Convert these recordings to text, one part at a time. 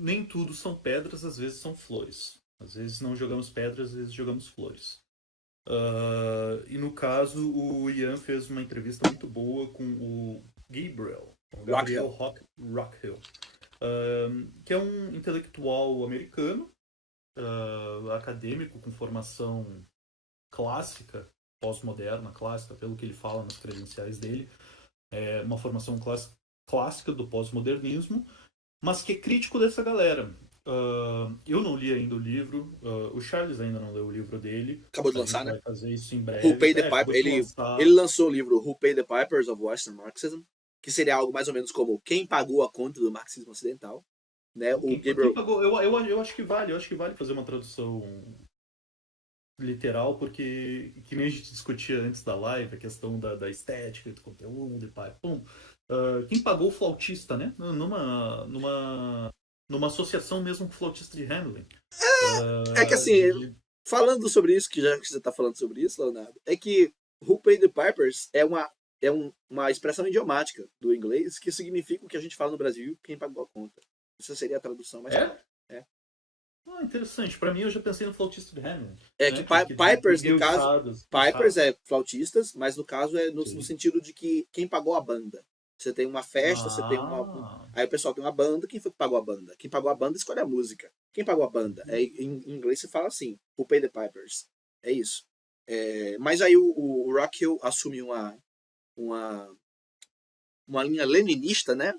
nem tudo são pedras, às vezes são flores. Às vezes não jogamos pedras, às vezes jogamos flores. E no caso, o Ian fez uma entrevista muito boa com o Gabriel Rockhill. Rockhill, que é um intelectual americano, acadêmico com formação clássica, pós-moderna, clássica, pelo que ele fala nas credenciais dele, é uma formação clássica do pós-modernismo, mas que é crítico dessa galera. Eu não li ainda o livro, o Charles ainda não leu o livro dele, Acabou de a lançar, gente né? vai fazer isso em Who breve. Paid the Piper. Acabou de Ele lançar. lançou o livro Who Paid the Pipers of Western Marxism, que seria algo mais ou menos como Quem Pagou a Conta do Marxismo Ocidental. Né? O Quem Gabriel. pagou? Eu acho que vale fazer uma tradução literal, porque que nem a gente discutia antes da live, a questão da estética, do conteúdo e pá, pum. Quem pagou o flautista, né? Numa associação mesmo com o flautista de Hamelin. É que assim, falando sobre isso, que já que você está falando sobre isso, Leonardo, é que Who Paid the Pipers uma expressão idiomática do inglês que significa o que a gente fala no Brasil, quem pagou a conta. Essa seria a tradução mais É? próxima. É, Interessante. Pra mim, eu já pensei no flautista de Hamelin, é que né? Que Pipers, no deu caso, os Pipers é ratos. flautistas, mas no caso é no Sim. sentido de que quem pagou a banda. Você tem uma festa, você tem Ah. aí o pessoal tem uma banda, quem foi que pagou a banda? Quem pagou a banda escolhe a música. Quem pagou a banda? Em inglês se fala assim, Who Paid the Pipers. É isso. Mas aí o Rockhill assume uma, uma linha leninista, né?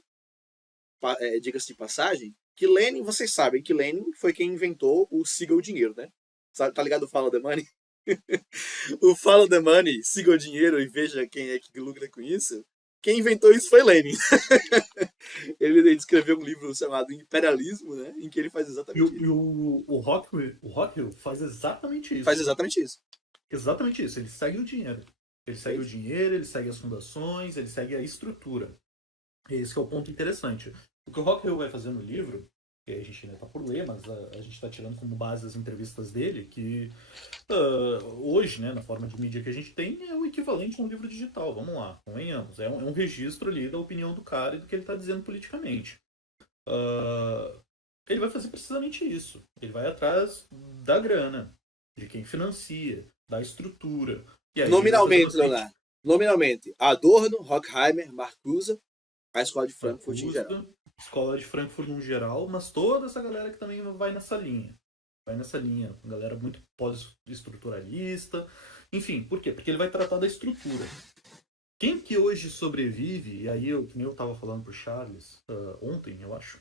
Diga-se de passagem, que Lenin, vocês sabem que Lenin foi quem inventou o siga o dinheiro, né? Sabe, tá ligado o Follow the Money? O Follow the Money, siga o dinheiro e veja quem é que lucra com isso. Quem inventou isso foi Lenin. Ele escreveu um livro chamado Imperialismo, né? Em que ele faz E, exatamente o, e isso. o Rockhill faz exatamente Faz isso. exatamente isso. Exatamente isso. Ele segue o dinheiro. Ele É segue o isso. dinheiro, ele segue as fundações, ele segue a estrutura. Esse que é o ponto interessante. O que o Rockhill vai fazer no livro, que a gente ainda está por ler, mas a gente está tirando como base as entrevistas dele, que hoje, né, na forma de mídia que a gente tem, é o equivalente a um livro digital. Vamos lá, convenhamos. É um registro ali da opinião do cara e do que ele está dizendo politicamente. Uh, ele vai fazer precisamente isso. Ele vai atrás da grana, de quem financia, da estrutura. E aí ele vai fazer uma Nominalmente, crítica. Leonardo. Nominalmente. Adorno, Horkheimer, Marcuse, a escola de Frankfurt em geral. Acusa, escola de Frankfurt no geral, mas toda essa galera que também vai nessa linha. Vai nessa linha, galera muito pós-estruturalista. Enfim, por quê? Porque ele vai tratar da estrutura. Quem que hoje sobrevive, e aí que nem eu estava falando pro Charles ontem, eu acho,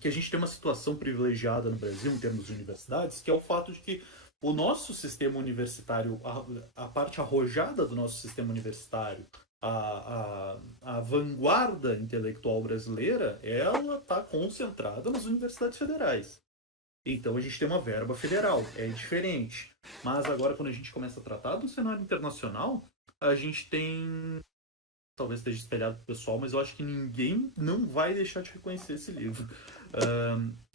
que a gente tem uma situação privilegiada no Brasil em termos de universidades, que é o fato de que o nosso sistema universitário, a parte arrojada do nosso sistema universitário, a vanguarda intelectual brasileira, ela está concentrada nas universidades federais. Então a gente tem uma verba federal, é diferente. Mas agora, quando a gente começa a tratar do cenário internacional, a gente tem, talvez esteja espelhado pro pessoal, mas eu acho que ninguém não vai deixar de reconhecer esse livro.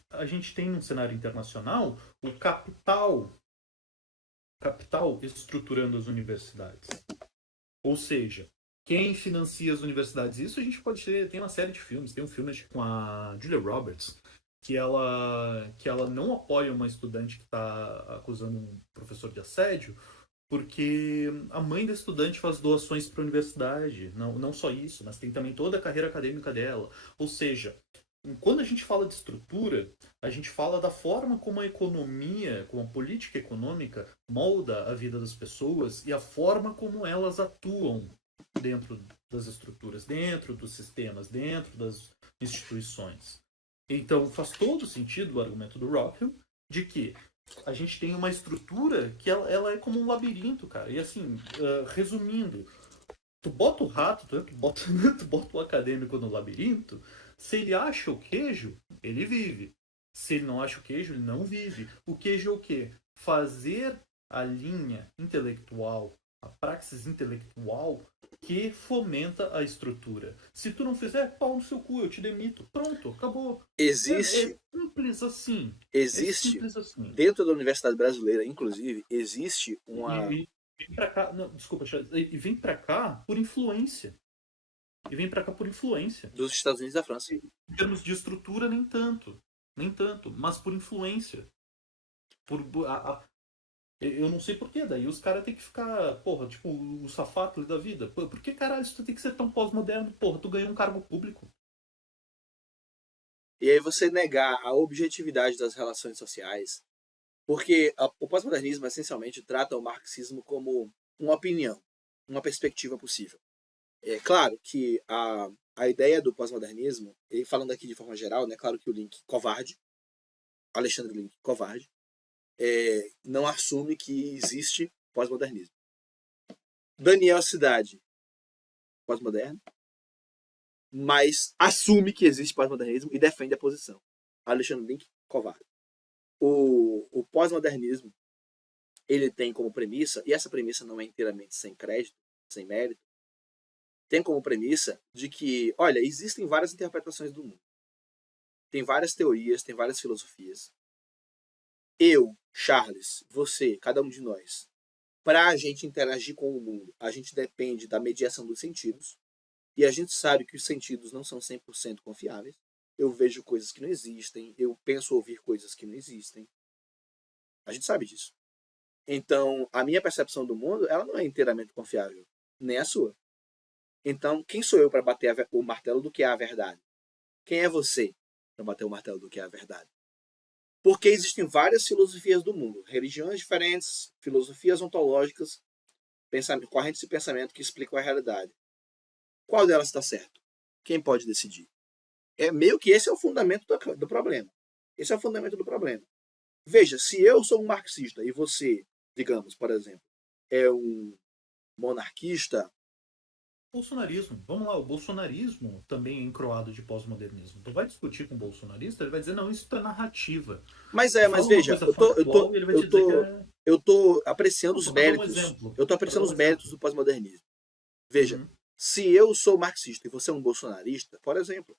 A gente tem no cenário internacional o capital estruturando as universidades. Ou seja, quem financia as universidades? Isso a gente pode ter, tem uma série de filmes. Tem um filme com a Julia Roberts, que ela não apoia uma estudante que está acusando um professor de assédio, porque a mãe da estudante faz doações para a universidade. Não, não só isso, mas tem também toda a carreira acadêmica dela. Ou seja, quando a gente fala de estrutura, a gente fala da forma como a economia, como a política econômica molda a vida das pessoas e a forma como elas atuam dentro das estruturas, dentro dos sistemas, dentro das instituições. Então faz todo sentido o argumento do Rockhill de que a gente tem uma estrutura que ela é como um labirinto, cara. E assim, resumindo, tu bota o rato, tu bota o acadêmico no labirinto, se ele acha o queijo, ele vive. Se ele não acha o queijo, ele não vive. O queijo é o quê? Fazer a linha intelectual, a praxis intelectual que fomenta a estrutura. Se tu não fizer, pau no seu cu, eu te demito. Pronto, acabou. É Existe, simples assim. É existe, simples assim. dentro da Universidade Brasileira, inclusive, existe uma. E vem pra cá, não, desculpa, e vem pra cá por influência. e vem para cá por influência. Dos Estados Unidos e da França. Em termos de estrutura, nem tanto. Nem tanto, mas por influência. Por, eu não sei porquê, daí os caras têm que ficar, porra, tipo, o safado da vida. Por que caralho isso tem que ser tão pós-moderno? Porra, tu ganhou um cargo público. E aí você negar a objetividade das relações sociais, porque o pós-modernismo essencialmente trata o marxismo como uma opinião, uma perspectiva possível. É claro que a ideia do pós-modernismo, e falando aqui de forma geral, né, claro que o Link covarde, Alexandre Link covarde, não assume que existe pós-modernismo. Daniel Cidade, pós-moderno, mas assume que existe pós-modernismo e defende a posição. Alexandre Link, covarde. O pós-modernismo, ele tem como premissa, e essa premissa não é inteiramente sem crédito, sem mérito, tem como premissa de que, olha, existem várias interpretações do mundo. Tem várias teorias, tem várias filosofias. Eu, Charles, você, cada um de nós, para a gente interagir com o mundo, a gente depende da mediação dos sentidos. E a gente sabe que os sentidos não são 100% confiáveis. Eu vejo coisas que não existem, eu penso ouvir coisas que não existem. A gente sabe disso. Então, a minha percepção do mundo, ela não é inteiramente confiável, nem a sua. Então, quem sou eu para bater o martelo do que é a verdade? Quem é você para bater o martelo do que é a verdade? Porque existem várias filosofias do mundo, religiões diferentes, filosofias ontológicas, correntes de pensamento que explicam a realidade. Qual delas está certo? Quem pode decidir? É meio que esse é o fundamento do problema. Esse é o fundamento do problema. Veja, se eu sou um marxista e você, digamos, por exemplo, é um monarquista. Bolsonarismo. Vamos lá, o bolsonarismo também é encroado de pós-modernismo. Tu vai discutir com o bolsonarista, ele vai dizer, não, isso é narrativa. Mas Fala uma veja, coisa factual e ele vai te dizer que é... eu tô apreciando Não, os só pra dar um méritos. exemplo. Eu tô apreciando os méritos do pós-modernismo. Veja, se eu sou marxista e você é um bolsonarista, por exemplo,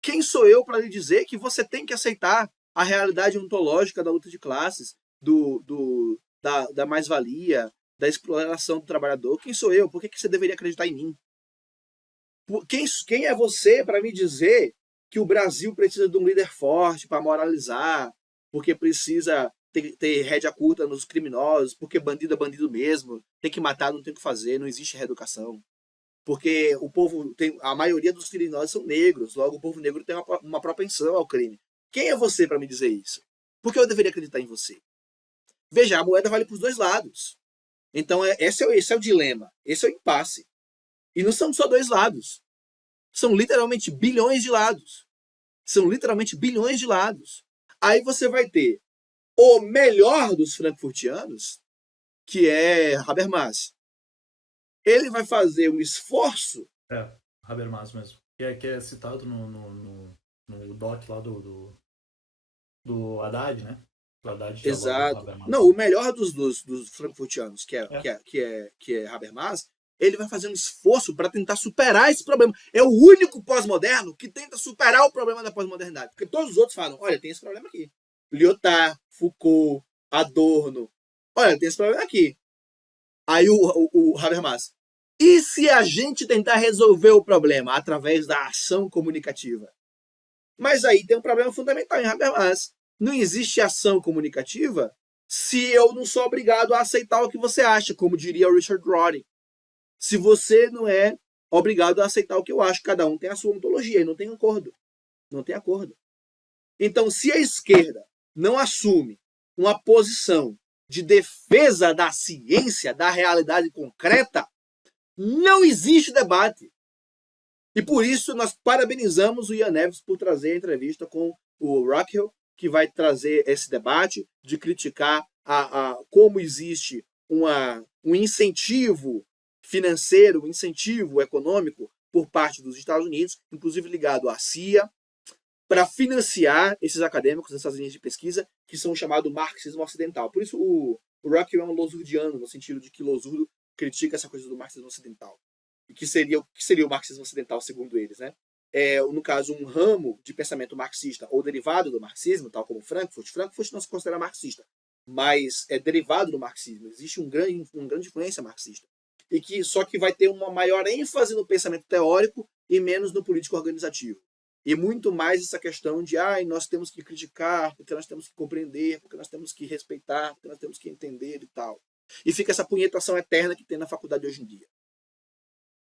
quem sou eu para lhe dizer que você tem que aceitar a realidade ontológica da luta de classes, da mais-valia, da exploração do trabalhador? Quem sou eu? Por que você deveria acreditar em mim? Quem é você para me dizer que o Brasil precisa de um líder forte para moralizar, porque precisa ter rédea curta nos criminosos, porque bandido é bandido mesmo, tem que matar, não tem o que fazer, não existe reeducação? Porque o povo tem, a maioria dos criminosos são negros, logo o povo negro tem uma propensão ao crime. Quem é você para me dizer isso? Por que eu deveria acreditar em você? Veja, a moeda vale para os dois lados. Então esse é o dilema, esse é o impasse. E não são só dois lados. São literalmente bilhões de lados. São literalmente bilhões de lados. Aí você vai ter o melhor dos frankfurtianos, que é Habermas. Ele vai fazer um esforço. Habermas mesmo. Que é citado no doc lá do Haddad, né? O Haddad Exato. Não, o melhor dos frankfurtianos, que é Habermas, ele vai fazer um esforço para tentar superar esse problema. É o único pós-moderno que tenta superar o problema da pós-modernidade. Porque todos os outros falam, olha, tem esse problema aqui. Lyotard, Foucault, Adorno. Olha, tem esse problema aqui. Aí o Habermas. E se a gente tentar resolver o problema através da ação comunicativa? Mas aí tem um problema fundamental em Habermas. Não existe ação comunicativa se eu não sou obrigado a aceitar o que você acha, como diria o Richard Rorty. Se você não é obrigado a aceitar o que eu acho, cada um tem a sua ontologia e não tem acordo. Não tem acordo. Então, se a esquerda não assume uma posição de defesa da ciência, da realidade concreta, não existe debate. E por isso nós parabenizamos o Ian Neves por trazer a entrevista com o Rockwell, que vai trazer esse debate de criticar como existe um incentivo financeiro, um incentivo econômico por parte dos Estados Unidos, inclusive ligado à CIA, para financiar esses acadêmicos, essas linhas de pesquisa, que são chamados marxismo ocidental. Por isso o Rockwell é um losurdiano, no sentido de que Losurdo critica essa coisa do marxismo ocidental. E que seria o marxismo ocidental, segundo eles, né? No caso, um ramo de pensamento marxista ou derivado do marxismo, tal como Frankfurt. Frankfurt não se considera marxista, mas é derivado do marxismo. Existe uma grande influência marxista. só que vai ter uma maior ênfase no pensamento teórico e menos no político organizativo. E muito mais essa questão de nós temos que criticar, porque nós temos que compreender, porque nós temos que respeitar, porque nós temos que entender e tal. E fica essa punhetação eterna que tem na faculdade hoje em dia.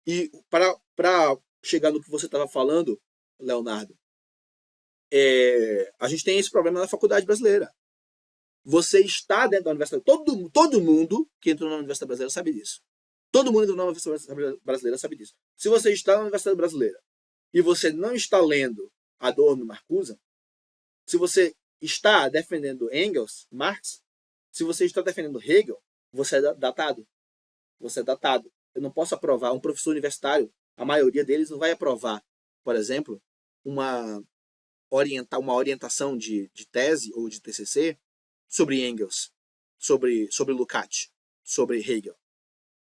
E para chegar no que você estava falando, Leonardo, a gente tem esse problema na faculdade brasileira. Você está dentro da universidade. Todo mundo que entrou na universidade brasileira sabe disso. Todo mundo que entrou na universidade brasileira sabe disso. Se você está na universidade brasileira e você não está lendo Adorno, Marcuse, se você está defendendo Engels, Marx, se você está defendendo Hegel, você é datado. Você é datado. Eu não posso aprovar. Um professor universitário, a maioria deles não vai aprovar, por exemplo, uma orientação de tese ou de TCC sobre Engels, sobre Lukács, sobre Hegel.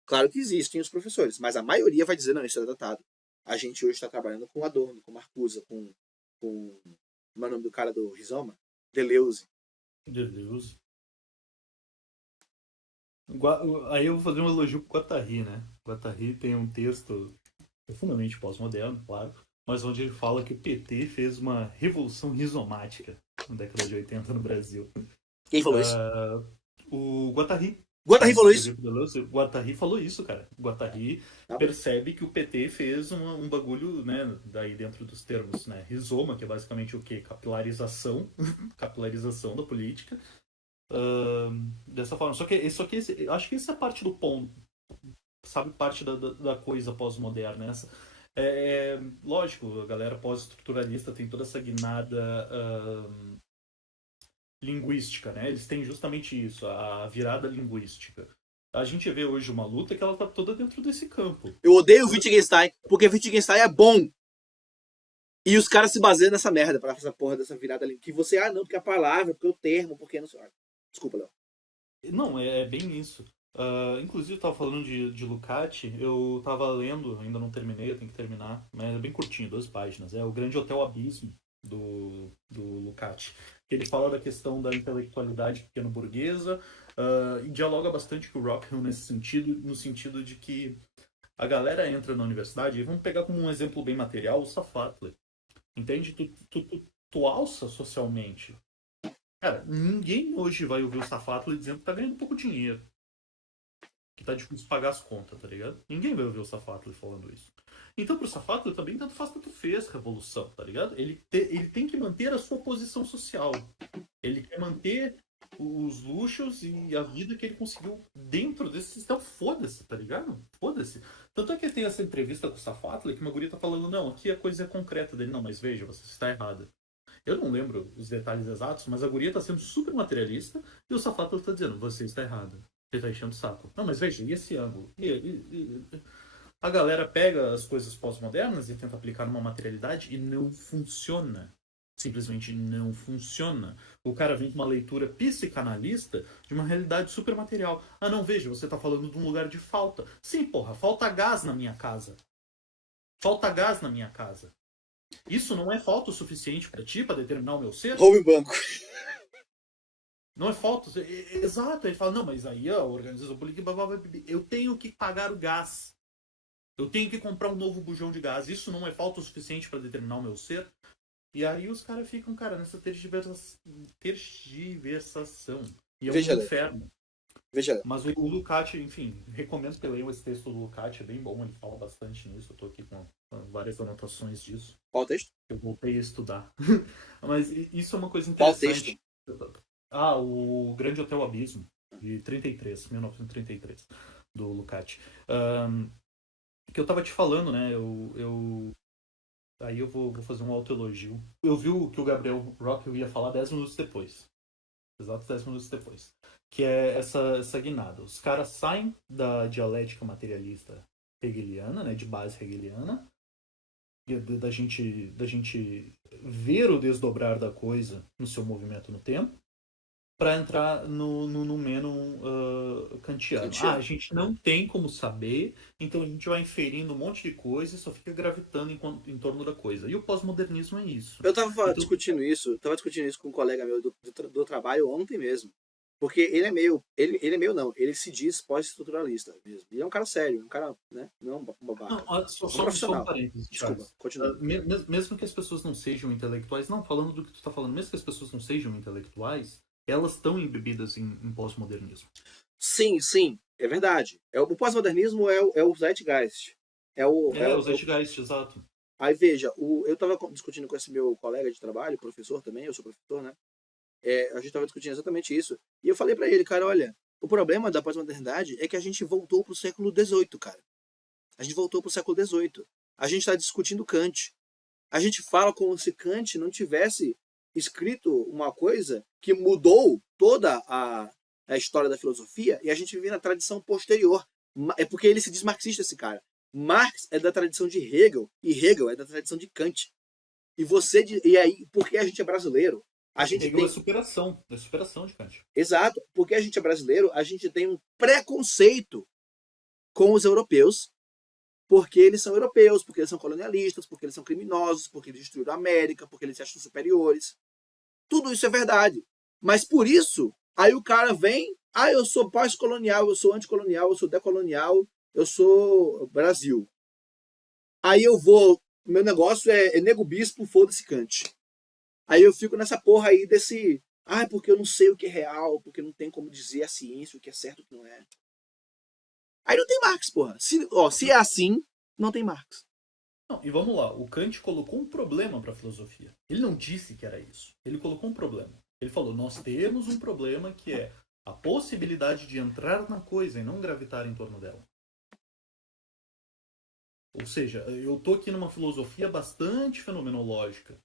Claro que existem os professores, mas a maioria vai dizer, não, isso é datado. A gente hoje está trabalhando com Adorno, com Marcuse, com como é o nome do cara do Rizoma? Deleuze. Deleuze. Aí eu vou fazer um elogio pro Guattari, né? Guattari tem um texto profundamente pós-moderno, claro, mas onde ele fala que o PT fez uma revolução rizomática na década de 80 no Brasil. Quem falou isso? O Guattari. Guattari falou isso? O Guattari falou isso, cara. O Guattari percebe que o PT fez um bagulho, né, daí dentro dos termos, né, rizoma, que é basicamente o quê? Capilarização da política. Dessa forma. Só que acho que essa é parte do ponto, sabe, parte da coisa pós-moderna. Lógico, a galera pós-estruturalista tem toda essa guinada linguística, né? Eles têm justamente isso, a virada linguística. A gente vê hoje uma luta que ela tá toda dentro desse campo. Eu odeio o Wittgenstein, porque Wittgenstein é bom. E os caras se baseiam nessa merda pra fazer essa porra dessa virada ali. Que você, não, porque a palavra, porque o termo, porque não sei. Desculpa, Léo. Não, é bem isso. Inclusive, eu tava falando de Lukács, eu tava lendo, ainda não terminei, eu tenho que terminar, mas é bem curtinho, 2 páginas. É O Grande Hotel Abismo, do Lukács. Ele fala da questão da intelectualidade pequeno-burguesa e dialoga bastante com o Rockhill nesse sentido, no sentido de que a galera entra na universidade, e vamos pegar como um exemplo bem material o Safatli. Entende? Tu alça socialmente. Cara, ninguém hoje vai ouvir o Safatli dizendo que tá ganhando pouco dinheiro. Que tá difícil pagar as contas, tá ligado? Ninguém vai ouvir o Safatli falando isso. Então, pro Safatli também tanto faz tanto fez revolução, tá ligado? Ele tem que manter a sua posição social. Ele quer manter os luxos e a vida que ele conseguiu dentro desse sistema. Foda-se, tá ligado? Foda-se. Tanto é que tem essa entrevista com o Safatli que uma guria tá falando, não, aqui a coisa é concreta dele. Não, mas veja, você está errada. Eu não lembro os detalhes exatos, mas a guria tá sendo super materialista e o Safatli tá dizendo, você está errada. Você tá enchendo o saco. Não, mas veja, e esse ângulo? A galera pega as coisas pós-modernas e tenta aplicar numa materialidade e não funciona. Simplesmente não funciona. O cara vem com uma leitura psicanalista de uma realidade super material. Não, veja, você tá falando de um lugar de falta. Sim, porra, falta gás na minha casa. Falta gás na minha casa. Isso não é falta o suficiente pra ti, pra determinar o meu ser? Roube banco. Não é falta. Exato. Ele fala, não, mas aí a organização política, eu tenho que pagar o gás. Eu tenho que comprar um novo bujão de gás. Isso não é falta o suficiente para determinar o meu ser? E aí os caras ficam, cara, nessa tergiversação. E é um inferno. Veja. Mas o Lukács, enfim, recomendo que leiam esse texto do Lukács, é bem bom, ele fala bastante nisso. Eu tô aqui com várias anotações disso. Qual texto? Eu voltei a estudar. Mas isso é uma coisa interessante. Qual texto? O Grande Hotel Abismo, de 1933, do Lukács. Que eu tava te falando, né? Aí eu vou fazer um autoelogio. Eu vi o que o Gabriel Rockhill ia falar 10 minutos depois. Exatos 10 minutos depois. Que é essa guinada. Os caras saem da dialética materialista hegeliana, né? De base hegeliana. Da gente ver o desdobrar da coisa no seu movimento no tempo. Para entrar no Menon kantiano. A gente não tem como saber, então a gente vai inferindo um monte de coisa e só fica gravitando em torno da coisa. E o pós-modernismo é isso. Eu tava discutindo isso com um colega meu do trabalho ontem mesmo. Porque ele é meio. Ele é meio não, ele se diz pós-estruturalista mesmo. E é um cara sério, um cara, né? Não é um Não, babaca. É um só um profissional. parênteses, Desculpa, Charles. continua. Mesmo que as pessoas não sejam intelectuais, não, falando do que tu está falando, mesmo que as pessoas não sejam intelectuais, elas estão embebidas em pós-modernismo. Sim, sim, é verdade. O pós-modernismo é o Zeitgeist. É o, é, É, o, o é o- Zeitgeist, exato. Aí veja, eu estava discutindo com esse meu colega de trabalho, professor também, eu sou professor, né? A gente estava discutindo exatamente isso. E eu falei para ele, cara, olha, o problema da pós-modernidade é que a gente voltou para o século XVIII, cara. A gente voltou para o século XVIII. A gente está discutindo Kant. A gente fala como se Kant não tivesse escrito uma coisa que mudou toda a história da filosofia e a gente vive na tradição posterior. É porque ele se diz marxista, esse cara. Marx é da tradição de Hegel e Hegel é da tradição de Kant. E aí, porque a gente é brasileiro, a gente Hegel tem. é superação de Kant. Exato, porque a gente é brasileiro, a gente tem um preconceito com os europeus porque eles são europeus, porque eles são colonialistas, porque eles são criminosos, porque eles destruíram a América, porque eles se acham superiores. Tudo isso é verdade. Mas por isso, aí o cara vem, eu sou pós-colonial, eu sou anticolonial, eu sou decolonial, eu sou Brasil. Aí eu vou, meu negócio é nego bispo, foda-se Kant. Aí eu fico nessa porra aí desse, porque eu não sei o que é real, porque não tem como dizer a ciência o que é certo e o que não é. Aí não tem Marx, porra. Se é assim, não tem Marx. Não, e vamos lá, o Kant colocou um problema para a filosofia. Ele não disse que era isso. Ele colocou um problema. Ele falou: nós temos um problema que é a possibilidade de entrar na coisa e não gravitar em torno dela. Ou seja, eu tô aqui numa filosofia bastante fenomenológica.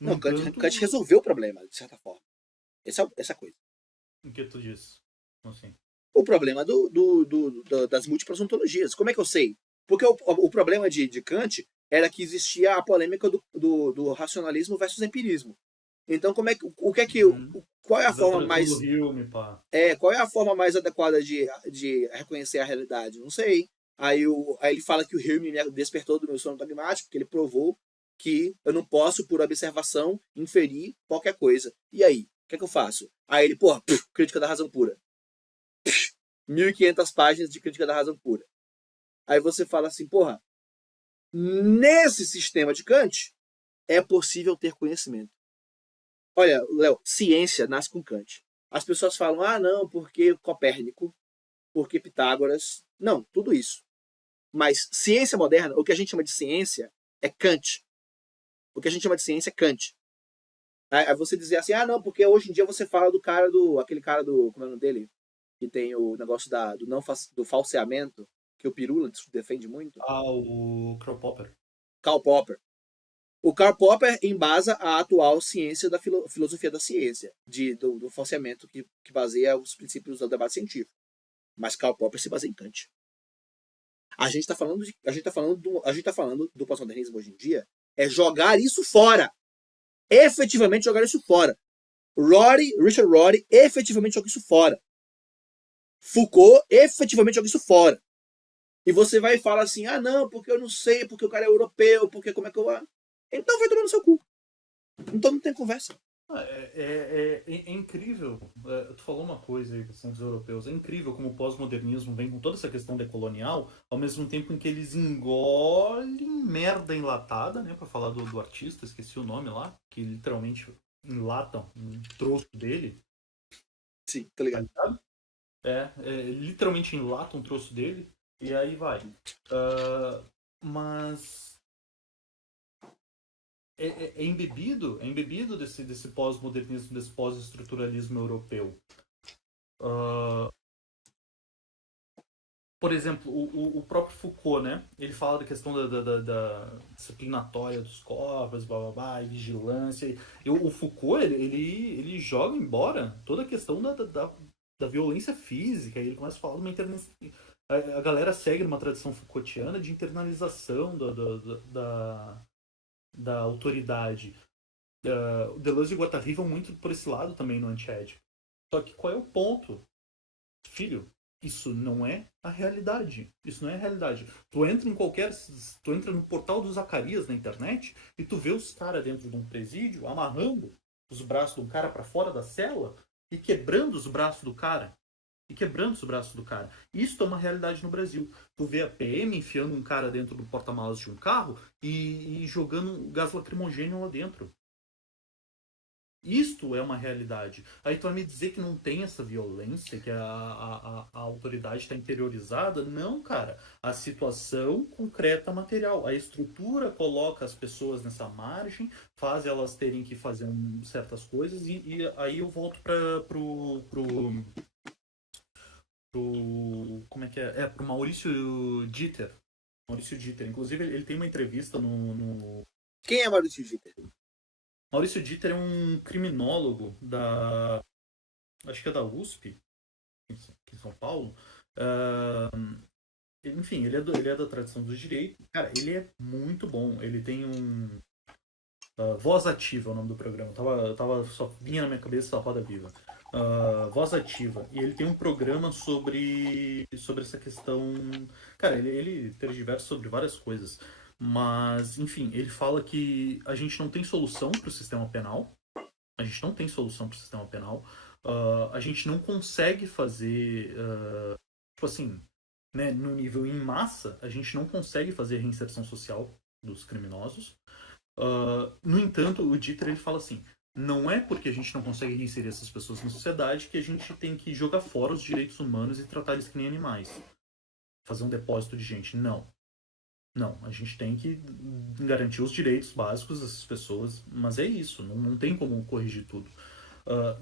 No Não, entanto, Kant resolveu o problema, de certa forma. Essa coisa. o que tu disse? Assim. O problema das múltiplas ontologias. Como é que eu sei? Porque o problema de Kant era que existia a polêmica do racionalismo versus empirismo. Então, o que é que, Uhum. qual é a forma Exatamente do mais Hume, pá. qual é a forma mais adequada de reconhecer a realidade? Não sei. Aí ele fala que o Hume me despertou do meu sono dogmático, porque ele provou que eu não posso, por observação, inferir qualquer coisa. E aí? O que é que eu faço? Aí ele, porra, crítica da razão pura. 1.500 páginas de crítica da razão pura. Aí você fala assim, porra, nesse sistema de Kant é possível ter conhecimento. Olha, Léo, ciência nasce com Kant. As pessoas falam, não, porque Copérnico, porque Pitágoras. Não, tudo isso. Mas ciência moderna, o que a gente chama de ciência é Kant. O que a gente chama de ciência é Kant. Aí você dizer assim, não, porque hoje em dia você fala aquele cara do, como é o nome dele? Que tem o negócio do falseamento, que o Pirula defende muito. O Karl Popper. Karl Popper. O Karl Popper embasa a atual ciência da filosofia da ciência, do falseamento que baseia os princípios do debate científico. Mas Karl Popper se baseia em Kant. A gente está falando do pós-modernismo hoje em dia é jogar isso fora. Efetivamente jogar isso fora. Richard Rorty efetivamente joga isso fora. Foucault efetivamente joga isso fora. E você vai e fala assim, não, porque eu não sei, porque o cara é europeu, porque como é que eu... Então vai tomar no seu cu. Então não tem conversa. É incrível. Tu falou uma coisa aí, questão dos europeus. É incrível como o pós-modernismo vem com toda essa questão decolonial, ao mesmo tempo em que eles engolem merda enlatada, né? Pra falar do artista, esqueci o nome lá, que literalmente enlatam um troço dele. Sim, tá ligado? Literalmente enlatam um troço dele, e aí vai. Mas é embebido desse pós-modernismo, desse pós-estruturalismo europeu. Por exemplo, o próprio Foucault, né? Ele fala da questão da disciplinatória dos corpos, blá, blá, blá, e vigilância. E o Foucault, ele joga embora toda a questão da violência física. E ele começa a falar de uma a galera segue numa tradição Foucaultiana de internalização da autoridade. O Deleuze e o Guattari vão muito por esse lado também no antiético. Só que qual é o ponto? Filho, isso não é a realidade. Isso não é a realidade. Tu entra no portal do Zacarias na internet e tu vê os caras dentro de um presídio amarrando os braços de um cara para fora da cela e quebrando os braços do cara. E quebrando os braços do cara. Isso é uma realidade no Brasil. Tu vê a PM enfiando um cara dentro do porta-malas de um carro e jogando gás lacrimogêneo lá dentro. Isto é uma realidade. Aí tu vai me dizer que não tem essa violência, que a autoridade está interiorizada? Não, cara. A situação concreta material. A estrutura coloca as pessoas nessa margem, faz elas terem que fazer certas coisas, e aí eu volto como é que é? Pro Maurício Dieter. Maurício Dieter. Inclusive, ele tem uma entrevista no... Quem é Maurício Jeter? Maurício Dieter é um criminólogo da... Acho que é da USP, aqui em São Paulo. Ah, enfim, ele é da tradição do direito. Cara, ele é muito bom. Ele tem um... Voz Ativa é o nome do programa. Tava só vinha na minha cabeça a Roda Viva. Voz Ativa. E ele tem um programa sobre essa questão. Cara, ele tergiversa sobre várias coisas. Mas, enfim, ele fala que a gente não tem solução para o sistema penal. A gente não tem solução para o sistema penal. A gente não consegue fazer. Tipo assim, né, no nível em massa, a gente não consegue fazer reinserção social dos criminosos. No entanto, o Dieter ele fala assim: não é porque a gente não consegue reinserir essas pessoas na sociedade que a gente tem que jogar fora os direitos humanos e tratar eles que nem animais. Fazer um depósito de gente. Não. Não, a gente tem que garantir os direitos básicos dessas pessoas, mas é isso, não tem como corrigir tudo.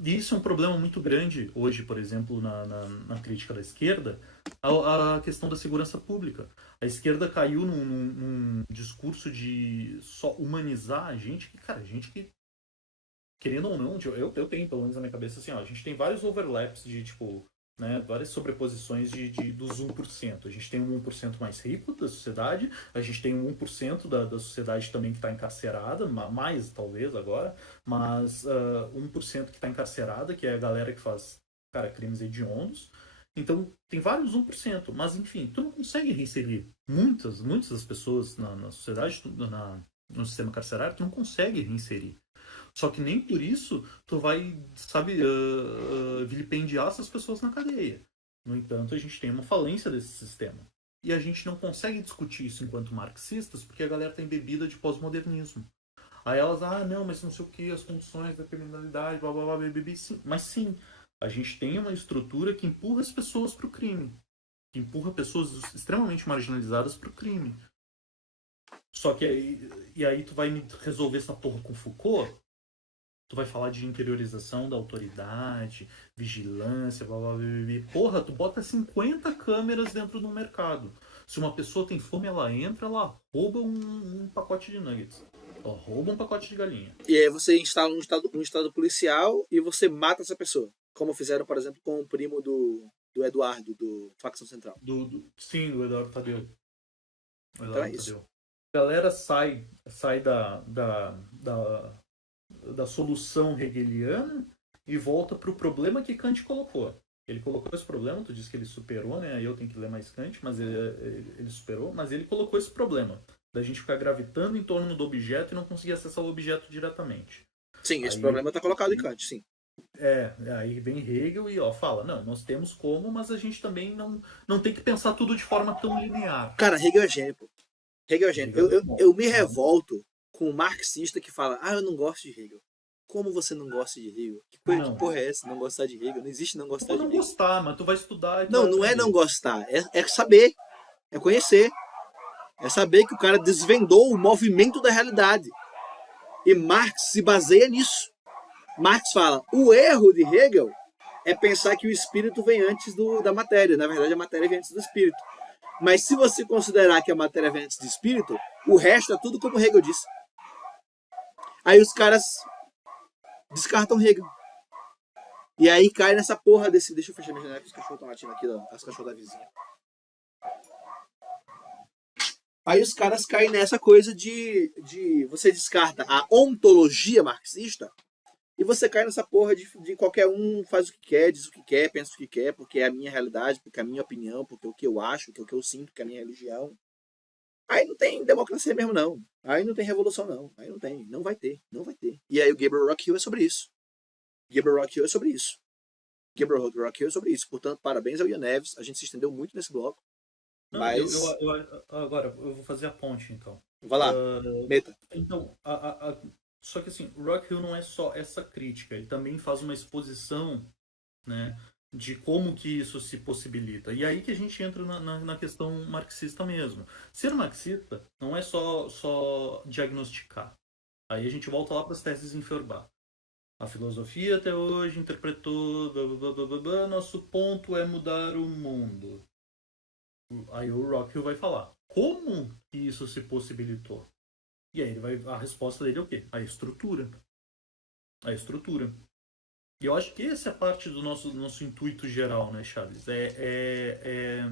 E isso é um problema muito grande hoje, por exemplo, na crítica da esquerda, a questão da segurança pública. A esquerda caiu num discurso de só humanizar a gente, que, cara, a gente que, querendo ou não, eu tenho pelo menos na minha cabeça assim, ó, a gente tem vários overlaps de, tipo, né, várias sobreposições dos 1%. A gente tem um 1% mais rico da sociedade, a gente tem um 1% da sociedade também que está encarcerada, mais talvez agora, mas 1% que está encarcerada, que é a galera que faz, cara, crimes hediondos. Então, tem vários 1%, mas enfim, tu não consegue reinserir muitas das pessoas na sociedade, no sistema carcerário, tu não consegue reinserir. Só que nem por isso tu vai, sabe, vilipendiar essas pessoas na cadeia. No entanto, a gente tem uma falência desse sistema. E a gente não consegue discutir isso enquanto marxistas porque a galera tem bebida de pós-modernismo. Aí elas, não, mas não sei o que, as condições da criminalidade, blá blá blá, blá, sim. Mas sim, a gente tem uma estrutura que empurra as pessoas para o crime. Que empurra pessoas extremamente marginalizadas para o crime. Só que aí tu vai me resolver essa porra com Foucault? Tu vai falar de interiorização da autoridade, vigilância, blá, blá, blá, blá. Porra, tu bota 50 câmeras dentro do mercado. Se uma pessoa tem fome, ela entra, ela rouba um pacote de nuggets. Ela rouba um pacote de galinha. E aí você instala um estado policial e você mata essa pessoa. Como fizeram, por exemplo, com o primo do Eduardo, do Facção Central. Sim, do Eduardo Tadeu. Então é isso. A galera sai da solução hegeliana e volta para o problema que Kant colocou. Ele colocou esse problema, tu disse que ele superou, né? Aí eu tenho que ler mais Kant, mas ele superou, mas ele colocou esse problema da gente ficar gravitando em torno do objeto e não conseguir acessar o objeto diretamente. Sim, esse problema está colocado em Kant, sim. Aí vem Hegel e fala, não, nós temos como, mas a gente também não tem que pensar tudo de forma tão linear. Cara, Hegel é gênio, pô. Hegel é gênio. Eu me revolto com um marxista que fala, eu não gosto de Hegel. Como você não gosta de Hegel? Que porra é essa? Não gostar de Hegel? Não existe não gostar de Hegel. Não gostar, mas tu vai estudar. Não é não gostar. É saber. É conhecer. É saber que o cara desvendou o movimento da realidade. E Marx se baseia nisso. Marx fala, o erro de Hegel é pensar que o espírito vem antes da matéria. Na verdade, a matéria vem antes do espírito. Mas se você considerar que a matéria vem antes do espírito, o resto é tudo como Hegel disse. Aí os caras descartam Hegel. E aí cai nessa porra desse... Deixa eu fechar minha janela que os cachorros estão latindo aqui, as cachorros da vizinha. Aí os caras caem nessa coisa de você descarta a ontologia marxista e você cai nessa porra de qualquer um faz o que quer, diz o que quer, pensa o que quer, porque é a minha realidade, porque é a minha opinião, porque é o que eu acho, porque é o que eu sinto, porque é a minha religião. Aí não tem democracia mesmo, não. Aí não tem revolução, não. Aí não tem. Não vai ter. Não vai ter. E aí o Gabriel Rockhill é sobre isso. Gabriel Rockhill é sobre isso. Gabriel Road Rock Hill sobre isso. Portanto, parabéns ao Ian Neves. A gente se estendeu muito nesse bloco. Não, Mas. agora, eu vou fazer a ponte, então. Vai lá, meta. Então, só que assim, o Rock Hill não é só essa crítica, ele também faz uma exposição, né, de como que isso se possibilita. E aí que a gente entra na questão marxista mesmo. Ser marxista não é só diagnosticar. Aí a gente volta lá para as teses em Feuerbach. A filosofia até hoje interpretou, nosso ponto é mudar o mundo. Aí o Rockhill vai falar, como que isso se possibilitou? E aí a resposta dele é o quê? A estrutura. A estrutura. E eu acho que essa é parte do nosso intuito geral, né, Charles? É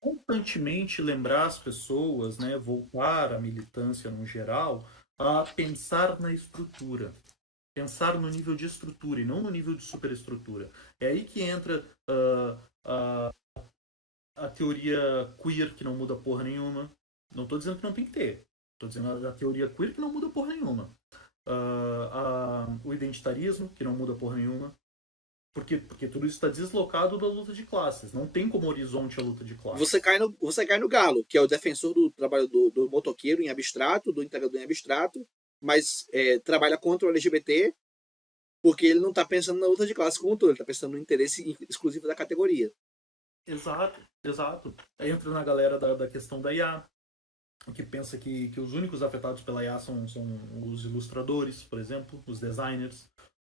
constantemente lembrar as pessoas, né, voltar à militância no geral, a pensar na estrutura. Pensar no nível de estrutura e não no nível de superestrutura. É aí que entra a teoria queer, que não muda porra nenhuma. Não estou dizendo que não tem que ter. Estou dizendo a teoria queer, que não muda porra nenhuma. O identitarismo, que não muda porra nenhuma. Porque tudo isso está deslocado da luta de classes. Não tem como horizonte a luta de classes. Você cai no Galo, que é o defensor do trabalho do motoqueiro em abstrato, do entregador em abstrato, mas trabalha contra o LGBT, porque ele não está pensando na luta de classes como um todo, ele está pensando no interesse exclusivo da categoria. Exato, exato. Aí entra na galera da questão da IA, que pensa que os únicos afetados pela IA são os ilustradores, por exemplo, os designers.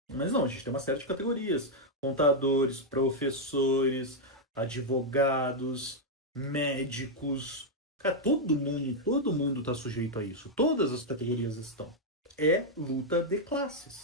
Mas não, a gente tem uma série de categorias. Contadores, professores, advogados, médicos. Cara, todo mundo está sujeito a isso. Todas as categorias estão. É luta de classes.